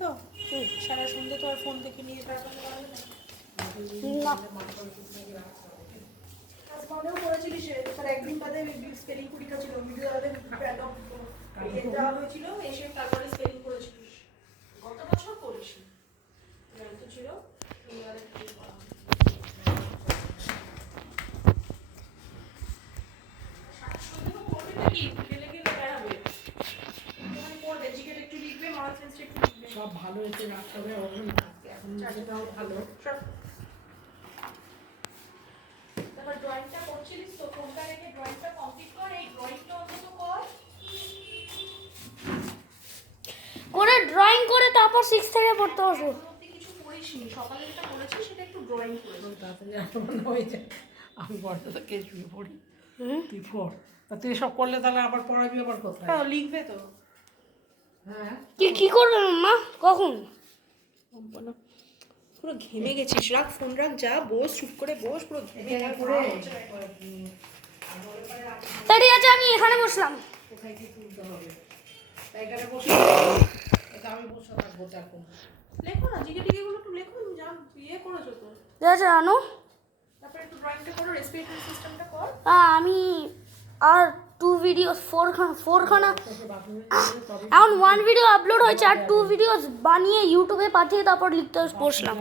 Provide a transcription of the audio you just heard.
তো সারা সন্ধ্যে তো আর ফোন থেকে নিয়ে বেড়াতে পারবে না। মনেও করেছিলিস তার একদিন বাদে স্পেলিং পরীক্ষা ছিল, ভিডিও দেওয়া হয়েছিল, এসে তারপরে স্পেলিং করেছিলিস। গত বছর করিস তো ছিল সব ভালো হয়েছে, রাখতে হবে এখন সেটাও ভালো। তারপর ড্রয়িংটা করছিলিস তো, ফোনটা রেখে ড্রয়িংটা কমপ্লিট কর, এই ড্রয়িংটা অন্তত কর করে ড্রয়িং করে তারপর 6 থেকে পড়তে বসো। কিছু করিসনি, সকালে যেটা করেছিস সেটা একটু ড্রয়িং করে তাড়াতাড়ি মনে হয়েছে আমি বড়টা থেকে শুয়ে পড়ি, তুই পড়। তা তুই সব করলে তাহলে আবার পড়াবি আবার কোথায়? লিখবে তো। হ্যাঁ কি করবে মা কখন? পুরো ঘেমে গেছিস, রাখ ফোন রাখ, যা বস, চুপ করে বস, পুরো ঘেমে তাই ঠিক আছে, আমি এখানে বসলাম। কোথায় কি তুলতে হবে? তাই এখানে বসে এটা আমি বসে থাকবো এখন। লেখো না, জিকে টিকে গুলো একটু লেখো, যা ইয়ে করেছো তো। ঠিক আছে আনো। তারপরে একটু ড্রয়িংটা করো, রেসপিরেটরি সিস্টেমটা কর। আমি আর 2 ভিডিওস 4 খানা এখন 1 ভিডিও আপলোড হয়েছে, আর 2 ভিডিওস বানিয়ে ইউটিউবে পাঠিয়ে তারপর লিখতে বসলাম।